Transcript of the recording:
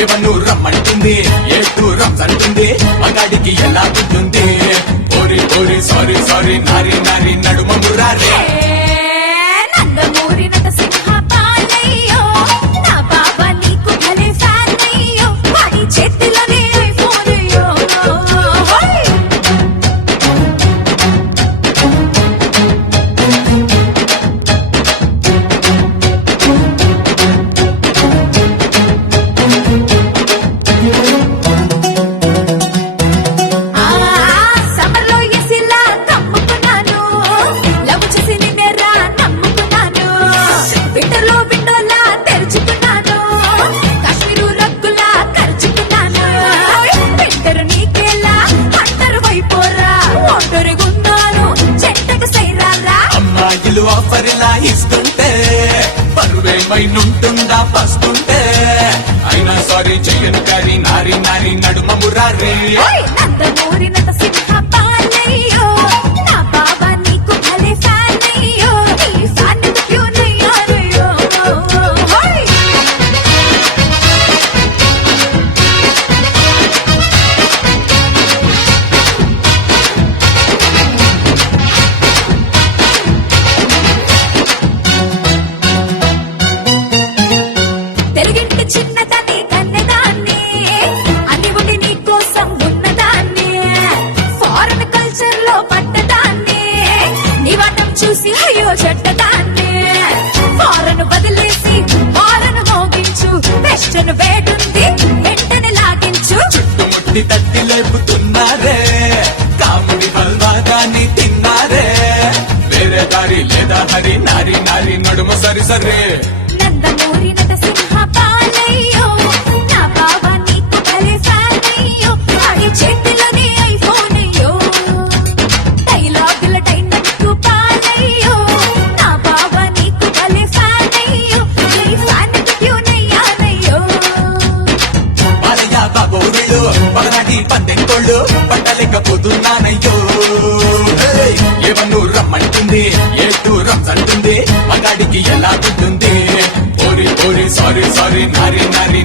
ఏవను రమ్మంటుంది ఏటు రంజంటుంది మగాడికి ఎలా గుర్తుంది ఓరి ఓరి సారీ సారీ నారి నారి నడుమ మురారే నందమూరి నటసింహ పాలయ్యో నా బాబా నీకు భలే ఫ్యాన్ అయ్యో వాడి చేతిలోనే ఐఫోన్ అయ్యో సమ్మర్లో ఎసిలా కమ్ముకున్నాను లవ్ చేసి నిన్నేరా నమ్ముకున్నాను వింటర్లో విండోలా తెరుచుకున్నాను కాశ్మీరు రగ్గులా ఖర్చుకున్నాను వింటర్ నీకేలా హంటర్ వైపోరా ఒంటరిగున్నాను చెట్టకు సైరారా అమ్మాయిలు ఆఫర్ ఇలా ఇస్తుంటే పరువేమైనుంటుందా పస్తుంటే అయినా సారీ చెయ్యను కానీ నారి నారి నడుమ మురారే నందమూరి నటసింహ పాలయ్యో నా బాబా నీకు భలే ఫ్యాన్ అయ్యో ఈ ఫ్యాన్ ట్యూన్ అయ్యారయ్యో తెలుగింటి చిన్నదాన్ని కన్నదాన్ని అన్ని ఉండి నీ కోసం ఉన్నదాన్ని ఫారెన్ కల్చర్ లో పట్టదాన్ని నీ వాటం చూసి అయ్యో చెడ్డదాన్ని ఫారెన్ వదిలేసి ఫారెన్ మోగించు వెస్టర్న్ వేడుంది వెంటనే లాగించు చుట్టుముట్టి తట్టి లేపుతున్నారే కాముడి హల్వాగాని తిన్నారే వేరే దారి లేదా హరి నారి నారి నడుమ సరి సరే నందమూరి నటసింహ పాలయ్యో నా బాబా నీకు భలే ఫ్యాన్ అయ్యో వాడి చేతిలోనే ఐఫోన్ అయ్యో డైలాగుల డైనమిక్ పాలయ్యో నా బాబా నీకు భలే ఫ్యాన్ అయ్యో ఈ ఫ్యాన్ ట్యూన్ అయ్యారయ్యో బాలయ్య బాబోళ్ళు పగనాటి పందెంకోళ్ళు పట్టలేకపోతున్నానయ్యో ఏవను రమ్మంటుంది ఏటు రంజంటుంది మగాడికి ఎలా గుర్తుంది ఓరి ఓరి సారీ సారీ నారి నారి